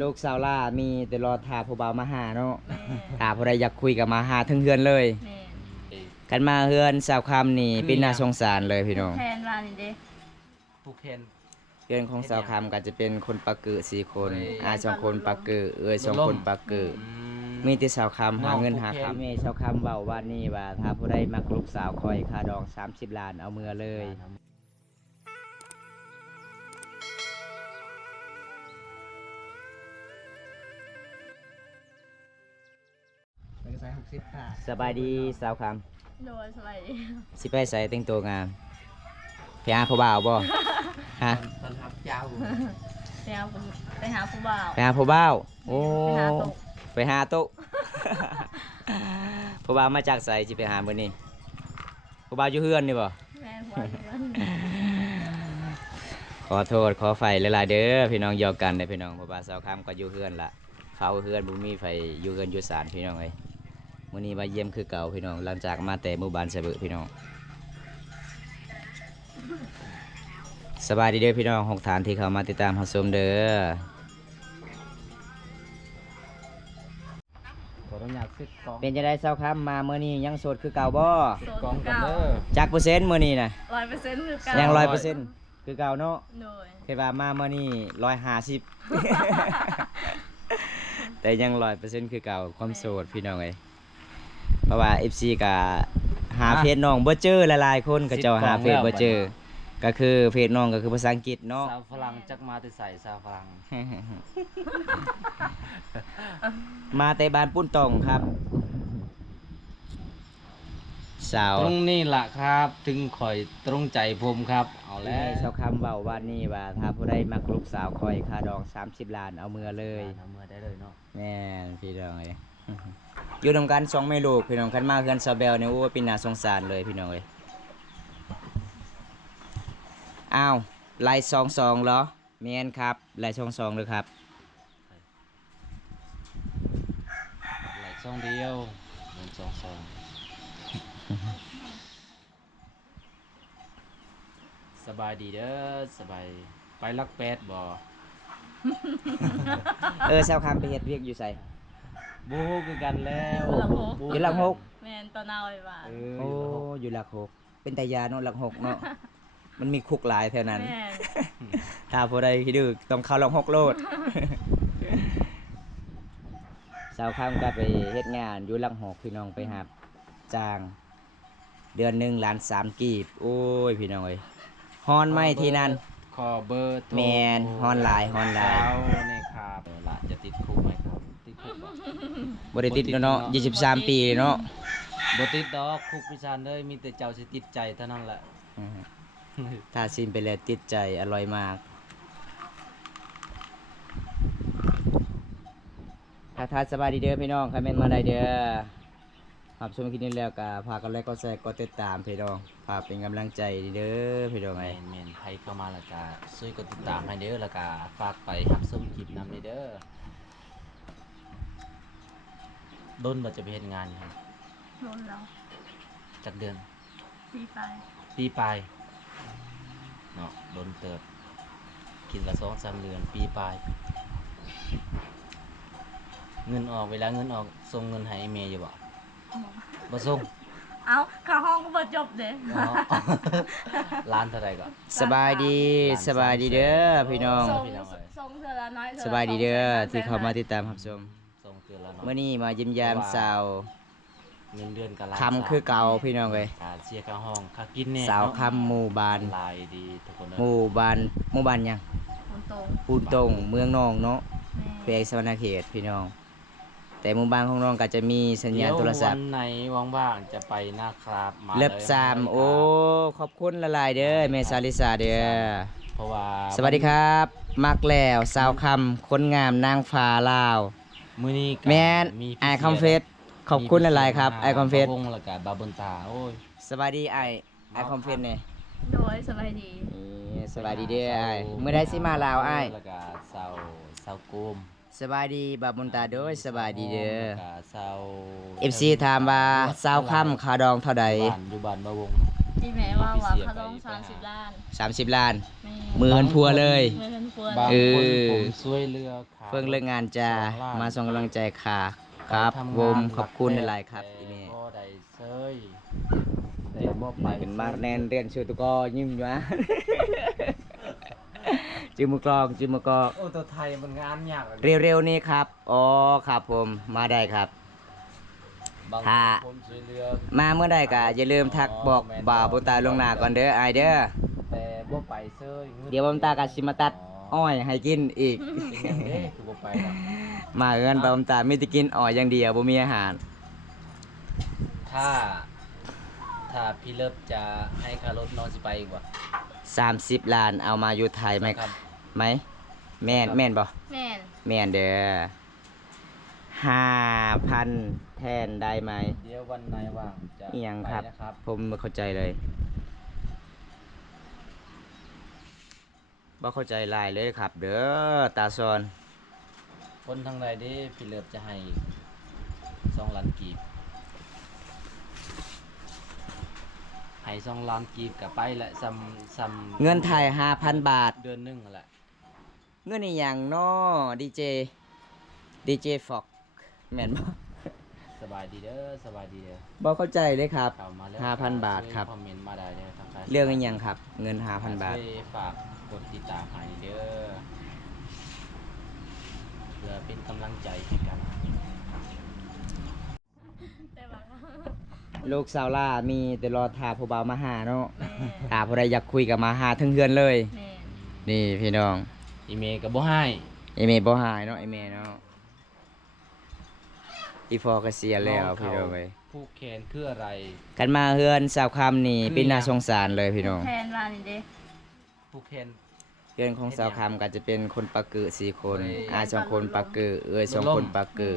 ลูกสาวล่ามีแต่รอถาผู้บ่าวมาหาเนาะถาผู้ใดอยากคุยกับมาหาถึงเฮือนเลยกันมาเฮือนสาวคำนี่เป็นน่าสงสารเลยพี่น้อง แทนว่านี่เด้ ผู้เคน เฮือนของสาวคำก็จะเป็นคนปากเกอ4 คนอา2 คนปากเกอ2 คนปากเกอมีแต่สาวคำหาเงินหาคำแม่สาวคำเว้าว่านี่ว่าถ้าผู้ใดมักลูกสาวคอยค่าดอง30 ล้านเอาเมือเลยสบายดีสาวค โดยสบายดี ำสิไปใส่แต่งตัวงามไปหาผู้บ่าวบ่ฮะ ตอนรับเจ้า ไปหาผู้บ่าว ไปหาผู้บ่าวโอ้ ไปหาโต๊ะ ไปหาโต๊ะ ผู้บ่าวมาจากไสสิไปหามื้อนี้ผู้บ่าวอยู่เฮือนนี่บ่ แม่ผัวอยู่บ้าน ขอโทษขอไฟหลายๆเด้อพี่น้องหยอกกันเด้อพี่น้องผู้บ่าวสาวคำก็อยู่เฮือนละเฝ้าเฮือนบ่มีไฟอยู่เฮือนอยู่ศาลพี่น้องเอ้ยมื้อนี้มาเยี่ยมคือเก่าพี่น้องหลังจากมาแต่หมู่บ้านไสเบึพี่น้องสบายดีเด้อพี่น้อง6 ฐานที่เข้ามาติดตามรับชมเด้อ ขออนุญาตซิดกอง เป็นจังได๋เช้าค่ำมามื้อนี้ยังโสดคือเก่าบ่ โซ กอง น กัน เก่า เด้อ จักเปอร์เซ็นต์มื้อนี้น่ะ 100%คือเก่า ยั ยัง 100%คือเก่าเนาะ โดย คิดว่ามามื้อนี้150 แต่ยัง100%คือเก่าความโสดพี่น้องเอ้ยเพราะว่า FC ก็หาเพจน้องบ่เจอหลายๆคนก็เจ้าหาเพจบ่เจอก็คือเพจน้องก็คือภาษาอังกฤษเนาะ สาวฝรั่งจักมาแต่ใส่สาวฝรั่ง มาแต่บ้านปุ้นตองครับสาว ตรงนี้ล่ะครับ ถึงข่อยตรงใจผมครับ เอา แล้ แล้ว ชาวคำเว้าว่านี่ว่าถ้าผู้ใดมักลูกสาวคอยค่าดอง30 ล้านเอาเมือเลย เอามือได้เลยเนาะ แม่นพี่น้องเอ้ย อยู่นำกัน2แม่ลูกพี่น้องคันมาเฮือนซาเบลเนี่ยโอ้ยเป็นน่าสงสารเลยพี่น้องเอ้ยอ้าวไล่22เหรอแม่นครับไล่22เลยครับ ไหลช่องเดียวเหมือนสองสบายดีเด้อสบายไปลักแปดบ่ ชาวคำไปเฮ็ดเวียกอยู่ไส บูฮูคือกันแล้ว อยู่หลังหก แม่นตอนเอาไว้บ้าน โอ้อยู่หลักหกเป็นตายาเนาะหลักหกเนาะ มันมีคุกหลายแถวนั้น แม่น ถ้าผู้ใดคิดดื้อต้องเข้าหลักหกโลด สาวคำก็ไปเฮ็ดงานอยู่หลังหกพี่น้องไปหาจ้าง เดือนหนึ่งล้าน3 กีบโอ้ยพี่น้องเอ้ยฮอนไหมที่นั่น ขอเบอร์โทร แมนฮอนหลายฮอนหลาย เช้นี่ครับละจะติดคุกไหมครับติดคุกบ่ บ่ได้ติดเนาะ23 ปีเลยเนาะ บ่ติดดอกคุกพิชานเลยมีแต่เจ้าสิติดใจเท่านั้นแหละ ถ้าชิมไปแล้วติดใจอร่อยมากถ้าสบายดีเด้อพี่น้องคอมเมนต์มาได้เด้อครับชมคลิปนี้แล้วก็ฝากกดไลค์กดแชร์กดติดตามพี่น้องฝากเป็นกำลังใจเด้อพี่น้อง แม ไอ้ นแมนใครเข้ามาแล้วก็ช่วยกดติดตามให้เด้อแล้วก็ฝากไปรับชมคลิปนำเด้อดนบ่จะไปเฮ็ดงานอยู่ครับ โดนแล้ว จักเดือน ปีไป ปีปลายเนาะโดนเติบคิดละ2-3 เดือนปีปลายเงินออกเวลาเงินออกส่งเงินให้เมย์อยู่บ่บ่ส่ง เอาเข้าห้องก็บ่จบเด้ อ๋อ ล้านเท่าไหร่ก็ สบายดีเด้อพี่น้อง ส่ง พี่น้องเอ้ย ส่งเทื่อละน้อยเทื่อละ สบายดีเด้อ 200,000 ที่เข้ามาติดตามรับชม ส่งเตือนแล้วเนาะ เมื่อนี้มายิ้มยามสาว เงินเดือนก็ล้าน คำคือเก่าพี่น้องเอ้ย ค่าเสียค่าห้องค่ากินเนี่ย สาวคำหมู่บ้าน ลายดีทุกคนเน หมู่บ้านหยัง คนโต ปูนตงเมืองนองเนาะ แม่ แขวงสวรรณเขตพี่น้อง แต่หมู่บ้านของน้องก็จะมีสัญญาณโทรศัพท์ เดี๋ยววันไหนว่างๆจะไปนะครับมา เล็บ ลย สามโอ้ขอบคุณละลายเด้อเมซาลิซาเด้อ เพราะว่า สวัสดีครับ มักแล้วสาวคำคนงามนางฟ้าลาว มื้อนี้ก็ แมน มี ไอคอมเฟสขอบคุณละลายครับไอคอมเฟส วงแล้วก็บาบนตาโอ้ย สวัสดีไอคอมเฟสเนี่ย โดยสบายดี นี่สวัสดีเด้อไอเมื่อได้สิมาลาวไอ แล้วก็เสาโกม สบายดีบาบุญตาโดยสบายดีเด้อ แล้วก็เสา FC ถามว่าสาวคำขาดองเท่าใด อยู่บ้านบาวง พี่แม่ว่าเขาต้อง30 ล้าน 30 ล้าน แม่ หมื่นพัวเลย เงินพัว บาง เอ คน อ ผมช่วยเรือขา เพิ่งเลิกงานจ้า 2 ล้น มาส่งกำลังใจค่ะครับ ไปทำ ผ งาน มขอบคุณหลายๆครับ แต่ อีเม บ่ได้เซยแต่บ่ไป เป็นมาแนนเรียนชื่อตุกอยิ้มอยู่นะ จือมือกลองจือมือกลอง โอ้ตัวไทยมันงานยาก เร็วๆนี้ครับอ๋อครับผมมาได้ครับ บาง ถ้า คนช่วยเรือ มาเมื่อใดก็อย่าลืมทักบอกบ่าวบุญตาลวงหน้าก่อนเด้ออายเด้อ แต่บ่ไปเซย เดี๋ยวบ่าวบุญตาก็สิมาตัดอ้อยให้กินอีก เป็นหยังเด้คือบ่ไปหรอก มาเอิ้นบ่าวบุญตามีแต่กินอ้อยอย่างเดียวบ่มีอาหาร ถ้าพี่เลิฟจะให้ค่ารถน้องสิไปอีกบ่ 30 ล้านเอามาอยู่ไทยไหม ครับ ไหมแม่นแม่นบ่ แม่น แม่นเด้อ 5,000 แทนได้ไหม เดี๋ยววันไหนว่างจะ อีหยัง ไป ครับ นะครับ ผมไม่เข้าใจเลยบ่เข้าใจหลายเลยครับ เด้อตาซอน คนทางใดเด้พี่เลิฟจะให้2 ล้านกีบให้2 ล้านกีบก็ไปละซ้ำ เงินไทย 5,000 บาท เดือนหนึงนั่นแหละ เงินอีหยังน้อดีเจฟอกแม่นบ่ สบายดีเด้อสบายดีเด้อ บ่เข้าใจเลยครับ เข้ามาแล้ว 5,000 บาทครับ ช่วยคอมเมนต์มาได้เด้อครับ เรื่องอีหยังครับ เงิน 5,000 บาท ช่วยฝากกดติดตามให้เด้อเพื่อเป็นกำลังใจให้กัน แต่ว่า ลูกสาวล่ามีแต่รอทาผู้บ่าวมาหาเนาะ แม่ ถ้าผู้ใดอยากคุยกับมาหาถึงเฮือนเลย แม่ นี่พี่น้อง อีเมลก็บ่ให้ ไอเมย์บ่หายเนาะไอเมย์เนาะอีพอก็เสียแล้วพี่น้องเอ้ย ผู้แคนคืออะไร กันมาเฮือนสาวคำนี่ คือ เป็นน่าสงสารเลยพี่น้อง แทนว่านี่เด้ ผู้แคน เฮือนของสาวคำก็จะเป็นคนปากเกือ4 คน เอ้ย อา2 คนปากเกือเอ้ย2 คนปากเกือ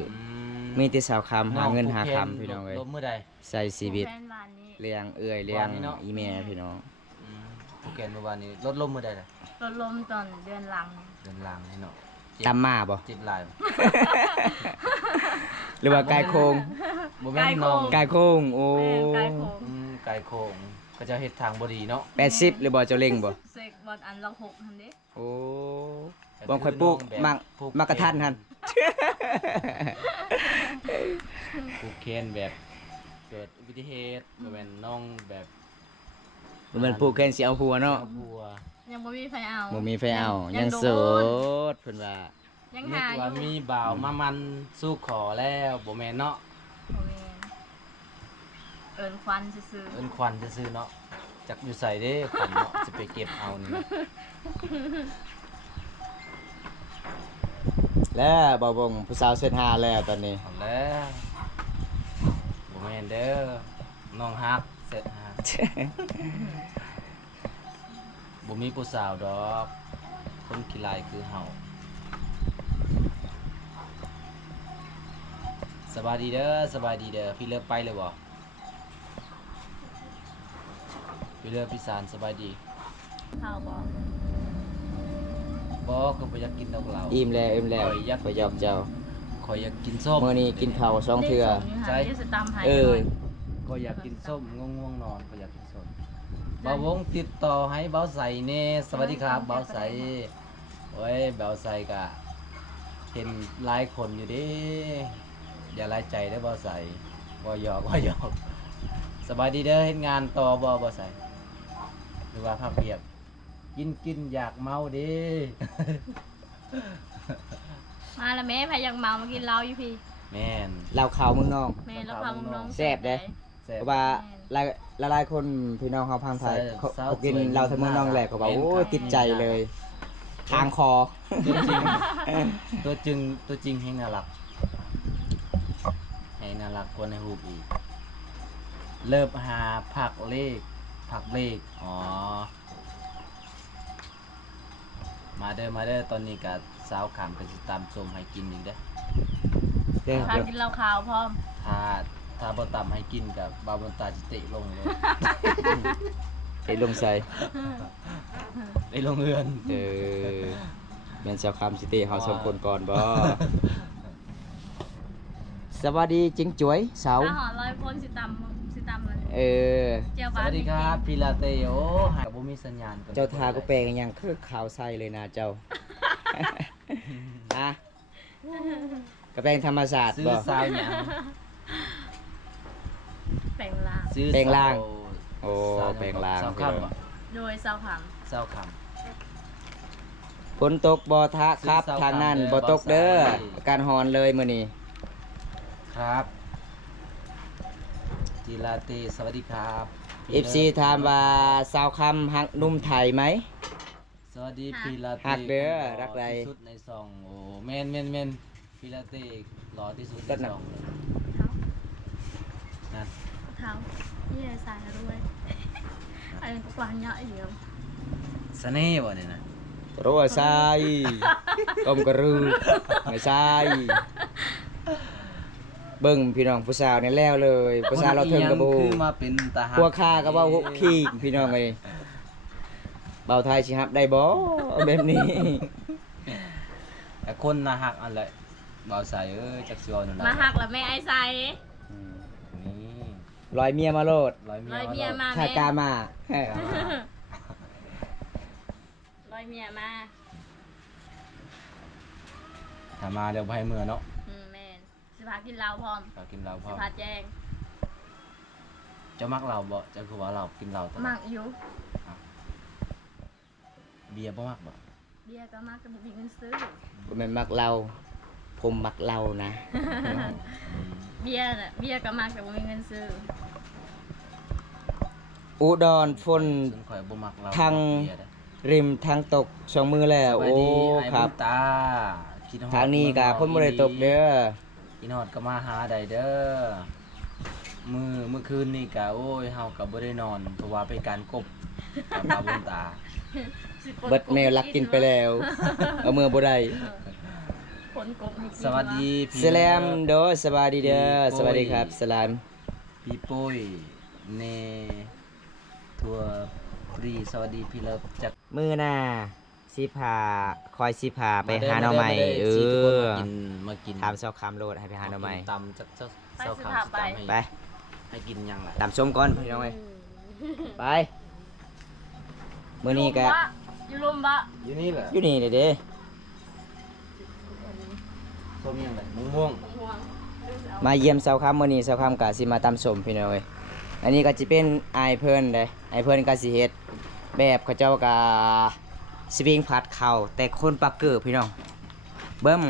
มีแต่สาวคำหาเงินหาคำพี่น้องเอ้ย ลบเมื่อใด ใส่ชีวิต แฟนวานนี้ เลี้ยงเอ้ยเลี้ยง วันนี้เนาะ อีแม่พี่น้อง ผู้แคนเมื่อวานนี้ลดลมเมื่อใดล่ะ รถลมตอนเดือนหลัง เดินลางให้เนาะ ตำมาบ่ เจ็บหลาย หรือว่าไก่โคง บ่แม่นน้อง ไก่โคงโอ้ แม่นไกลโคง ไก่โคงก็จะเฮ็ดทางบ่ดีเนาะ 80หรือบ่เจ้าเล่งบ่ เสกบอลอันละ6หั่นเด้ โอ้บางค่อยปลูกมักกะทันหั่น ผู้แคนแบบเกิดอุบัติเหตุบ่แม่นน้องแบบ บ่แม่นปลูกแค่สิเอาหัวเนาะ อบัว ยังบ่มีไฟเอา บ่มีไฟเอายังโสดเพิ่นว่า ยัง นึ หาก อ ว่า ยู่ มีบ่าวมามันสู้ขอแล้วบ่แม่นเนาะ บ่แม่นเอิ้นควันซื่อ เอิ้นควันซื่อๆเนาะจักอยู่ใส่เด้ผมเนาะสิไปเก็บเอานี่นะ แล้วบ่บงผู้สาวเส้นหาแล้วตอนนี้ เอาแล้วบ่แม่นเด้อน้องฮักเสร็จฮะบ่มีผู้สาวดอกคนขี้ลายคือเฮาสบายดีเด้อสบายดีเด้อพี่เลิกไปเลยบ่พี่เลิกพี่สารสบายดี ๆข้าวบ่ บ่ก็บ่อยากกินดอกเหล้า อิ่มแล้วอิ่มแล้ว ข่อยอยาก ข่อยยอกเจ้า ข่อยอยากกินส้ม มื้อนี้กินข้าว2เทื่อ ใช่ ใช่จะตามให้ เออ ข่อยอยากกินส้มง่วงๆนอนข่อยอยากกินส้มบ่าววงติดต่อให้เบาใสแน่สวัสดีครับเบาใสโอ้ยเบาใสก็เห็นหลายคนอยู่เดิอย่าหลายใจเด้อเบาใสบ่หยอกบ่หยอกสบายดีเด้อเฮ็ดงานต่อบ่เบาใสหรือว่าพักเบียกกินอยากเมาเด้ มาแล้วแม่พายังเมามากินเหล้าอยู่พี่ แม่น เหล้าขาวเมืองนอก แม่แล้วพามึงน้อง แซ่บเด้ แซ่บเพราะว่าหลายคนพี่น้องเขาพังไทย ใช่ เขากินเหล้าทางเมืองนอกแหละเขาบอก เป็น โอ้ย ครับ ติดใจเลยทางคอ ตัวจริงตัวจริงให้น่ารักให้น่ารักกว่าในรูปอีกเริ่มหาผักเลขอ๋อมาเด้อตอนนี้กับสาวขามก็สิตามชมให้กินอีกเด้อ เด้อ พากินเหล้าขาวพร้อม ถ้าบ่ตามให้กินกับบาวบนตาจิเตะลงเลย ไปลงใส่ ได้ลงเรือน แม่นเจ้าคำสิติเฮาสองคนก่อนบ่ สวัสดีจิงจ๋วยเสา ถ้าหอร้อยคนสิตำมัน เออ เจียว ส บ้าน วัสดีครับพิลาเตโอหากบ่มีสัญญาณก่อน เจ้าทาก็แปลงยังคือขาวใสเลยนะเจ้า อะกระแปลงธรรมศาสตร์ ซื้อ บ่ ทรายหยัง แปลงลาง ซื้อ แปลงร่าง เส โอ้ เส แปลงร่าง เสาค่ำบ่ โดยเสาข เสาค่ ฝนตกบ่ทะครับ ซื้อเสา ทางนั้น คำ บ่ตกเด้อ บ่ใส่ อาการฮอนเลยมื้อนี้ ำครับพิลาเตสวัสดีครับ FC ถามว่าสาวคำฮักหนุ่มไทยไหม สวัสดีพิลาเต หักเด้อ คนหล่ รักใด ที่สุดในซองโอ้แม่นพิลาเตหล่อที่สุดใน ต้นน่ะ ซองเลย ำ นั่น เท้านี่ใส่ด้วยอันนี้ก็กวางเยอะอยู่ เสน่ห์บ่เนี่ยนะ รู้ว่าใช่ก้มกระรือไม่ใช่เบิ่งพี่น้องผู้สาวนี่แล้วเลยผู้สาวเราเทิงกระบู คนอีหยังคือมาเป็นทหาร พวกข้าก็เว่าหุกขี้พี่น้องเอ้ยเบาไทยสิฮับได้บ่แบบนี้ แต่คนน่าหักอันแหละบ่าวใส่เอ้ยจักสิเว้านั่น มาหักแล้วแม่ไอ้ใส่ นี่ ลอยเมียมาโลด ร้อยเมี ร้อยเมีย ย มา ถ้า แม่ กามา ร้อยเมียมา ถ้ามาเดี๋ยวบ่ให้เมื่อเนาะ แม่นสิพากินเหล้าพร้อม ก็กินเหล้าพ สิ อ พาแจ้ง เจ้ามักเหล้าบ่เจ้าคือว่าเหล้ากินเหล้าตลอ มั ด กอยู่ เบียร์บ่มักบ่ เบียร์ก็มักก็บ่มีเงินซื้อ บ่แม่นมักเราผมมักเรานะ เบียร์น่ะเบียร์ก็มักแต่บ่มีเงินซื้อ อุดรฝน ซึ่งข่อยบ่มักเหล้า ทาง เบียร์เด้อ ริมทางตกสองมือแล้ว สวัส โอ้ ดีไอ้ ครั บุ บ ญตาคิดฮอด ทางนี้ก็พ้นบ่ได้ตกเด้อ คิดฮอดก็มาหาได้เด้อมื้อคืนนี่ก็โอ้ยเฮาก็บ่ได้นอนเพราะว่าไปการกบกับบ่าวบุญตา สิปน เบิดแมวลักกินไปแล้ว เอามือบ่ได้ ผลกบให้กิน สวัสดีพี่ สแลมโดสวัสดีเด้อ พี่ปุ้ย สวัสดีครับสลาม พี่ปุ้ยเนทัวฟรีสวัสดีพี่เลิฟจาก มือหน้าสิพาคอยสิพาไปหาหน่อไม้เอ สิทุกคน อ มากิน ถามเซาคำโลดให้ไปหาหน่อไม้ ตำจากเจ้าเจ้าคำสิตำ ไป ให้กินยังไง ตามชมก่อนพี่น้องเอ้ยไปมื้อนี้ก็ อยู่ลุมบะ อยู่นี่แหละ อยู่นี่เด้ ส้มยังไงม่วง ห่วง มาเยี่ยมเซาคำมื้อนี้เซาคำก็สิมาตำส้มพี่น้องเอ้ยอันนี้ก็สิเป็นอายเพิ่นเด้อายเพิ่นก็สิเฮ็ดแบบเขาเจ้าก็สวิงผัดข้าวแต่คนปากเกิดพี่น้องเบิ่ม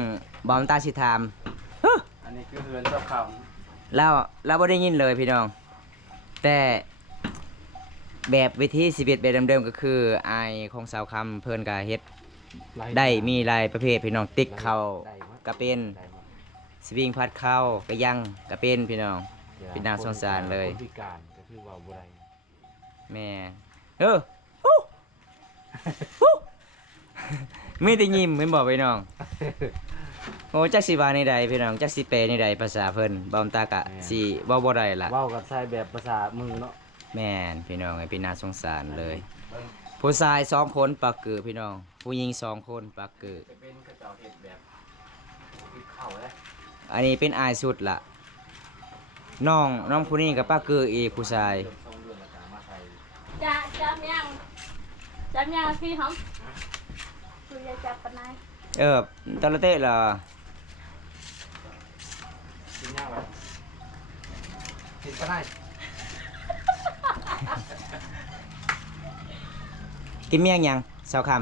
บอมตาสิถามเฮ้อ อันนี้คือเฮือนเจ้าค เราบ่ได้ยินเลยพี่น้อง แต่แบบวิธีชีวิตแบบเดิมๆก็คืออายของสาวคำเพิ่นก็เฮ็ด ำ ได้มีหลายประเภทพี่น้องติ๊กข้าวก็เป็นสวิงผัดข้าวก็ยังก็เป็นพี่น้อง เป็นนางสงสารเลย คนพิการก็คือว่าบ่ได้ แม่ฮู้ฮู้มีแต่ยิ้มแม่นบ่พี่น้องโอ้จักสิว่าในใดพี่น้องจักสิแปลในใดภาษาเพิ่นบอมตากะสิเว้าบ่ได้ล่ะ เว้ากับใช้แบบภาษามือเนาะ แม่นพี่น้องไอ้เป็นน่าสงสารเลย ผู้ชาย2คนปากเกือพี่น้อง ผู้หญิง2คนปากเกือ จะเป็นกระเจ้าเห็ดแบบติดเข่าเลย อันนี้เป็นอายสุดล่ะน้องผู้นี้กับปากเกืออีกผู้ชาย ทรงเรือนละกามาใส่ จะจำยังพี่หอมคุยจะจับปนาย ตอนละเตะล่ะ กินยากไหมกินก็ได้ กินเมียงหยังเช้าค่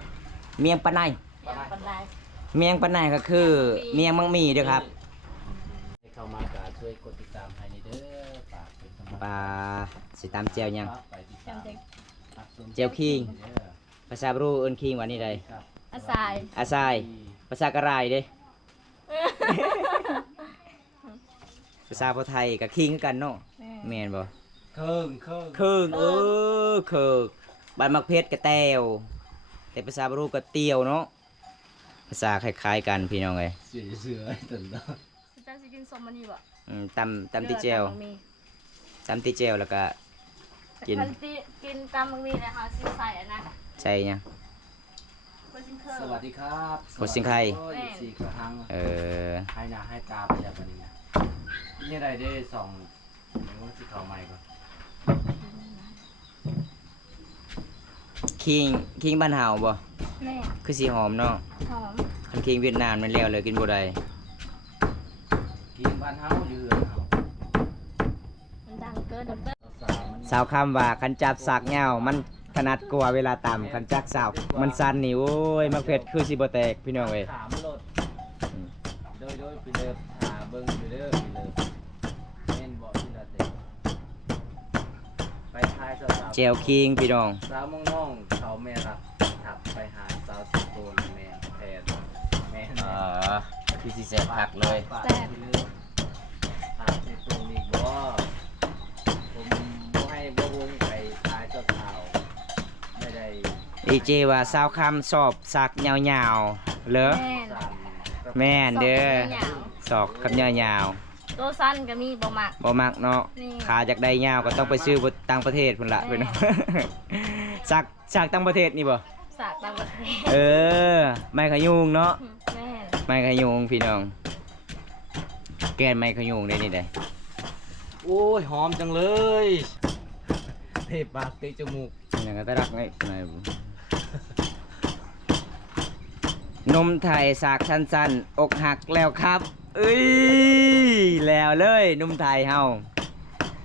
ำเมียงปะไน ปนาย เมียงปะไนก็คือเมียงมังมีเด้อครับ ให้เข้ามากาช่วยกดติดตามให้ในเด้อฝากเป็นกำลัง ปลาสิตามแจวหยัง ไปติดตาม จำเด็ก แจ่วขิง เด้อ ภาษาบรูเอิ้นคิงว่านี่ใด ครับ อาสาย อาซายภาษากะรายเด้ ภาษาพอไทยกับคิงคือกันเนาะแม่นบ่ เคิง เคิงเคิงบ้านมักเพชรกะแตวแต่ภาษาบรูกะเตียวเนาะภาษาคล้ายๆกันพี่น้องเอ้ย เสือตื่นแล้ว เจ้าสิกินส้มมันนี่บ่ ตำติเจลตำติเจลแล้วก็กิน กินตำมังมีนะคะสิใส่อันนั้น ใช่ยัง ก็สิเคย สวัสดีครับ กดสิงไข่ โอ้ยสีกระหัง ให้หน้าให้ตาไปแล้วบัดนี้นะนี่อะไรได้ส่องในว่าสิเข้าใหม่ก่อน คิงบ้านเฮาบ่ แม่ คือสีหอมเนาะ หอม คันคิงเวียดนามมันแล้วเลยกินบ่ได้ กินบ้านเฮาอยู่เฮือนเฮา มันดังเกิน สาวมัน สาวคำว่าคันจับสากเหงามันถนัดกว่าเวลาต่ำคันจักสาวมันสั่นนี่โอ้ยมักเผ็ดคือสิบ่แตกพี่น้องเอ้ย ขามนโลดโดยพี่เลิฟหาเบิ่งอยู่เด้อพี่เลิฟแม่นบ่พี่ละเต็ไปทายสาว เจลคิงพี่น้อง สาวมองน้องเขาแม่รักขับไปหาสาวสิโกนแม่แพทย์แม่ คือสิแซ่บคักเลย แซ่บพี่เลิฟหาสิโกนอีกบ่ผมบ่ให้บ่วงไปทายสาวไม่ได้ อีเจว่าสาวคำสอบสากยาวๆเหรอ แม่น สั่น แม่นเด้อ สอง สอกคำยาว ตัวสั้นก็มีบ่มัก ๆบ่มักเนาะ นี่ ขาจากได้ยาวก็ต้องไปซื้อบ่ต่างประเทศพุ่นละพี่น้อง สักต่างประเทศนี่บ่ สากต่างประเทศ เออไม้ขยุงเนาะ แม่น ไม้ขยุงพี่น้องแกนไม้ขยุงได้นี่ได้ โอ้ยหอมจังเลยเทปากเตะจมูก อย่างก็ตะรักไงนายนมไทยสากสั้นๆอกหักแล้วครับ เอ้ยแล้วเลยนมไทยเฮา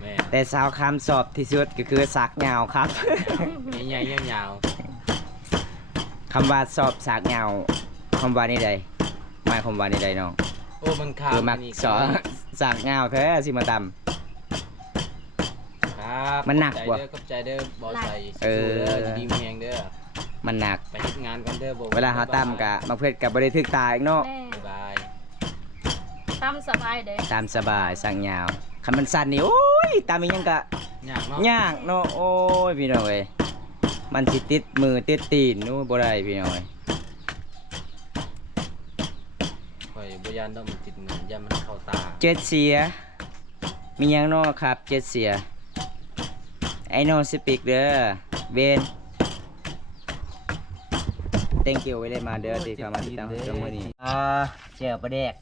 แม่ แต่สาวคำสอบที่สุดก็คือสากยาวครับ ใหญ่ๆยาว คำว่าสอบสากยาวคำว่านี่ใดหมายความว่านี่ใดน้อง ๆโอ้มันขาว คือมักสอสากยาวแท้สิมาต ครับ มันหนัก ขอบ ว่ะ ใจเด้อบ่ใส่ เออ สู้ๆดีๆมีแฮงเด้อ ำมันหนัก ไปเฮ็ดงานก่อนเด้อบ่ เวลาหาตั้มกะมาเพื่อนกับบริทึกตาอีกเนาะ แม่ บ๊ายบาย ตั้มสบายเด้ ตามสบายสากยาวคันมันสั้นนี่โอ้ยตามอีหยังกะ ยากเนาะ ยากเนาะโอ้ยพี่น้องเอ้ยมันสิติดมือติดตีนนู้บ่ได้พี่น้องเอ้ย ข่อยบ่ยานดอกมันติดมือย่านมันเข้าตา เจ็ดเสียมีหยังเนาะครับเจ็ดเสียไอโนสปีกเด้อเบน thank you ไว้เลยมาเด้อที่เข้ามาติดตามชมมื้อนี้เจียวปลาแดก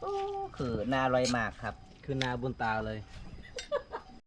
โอ้คือน่าอร่อยมากครับ คือหน้าบนตาเลย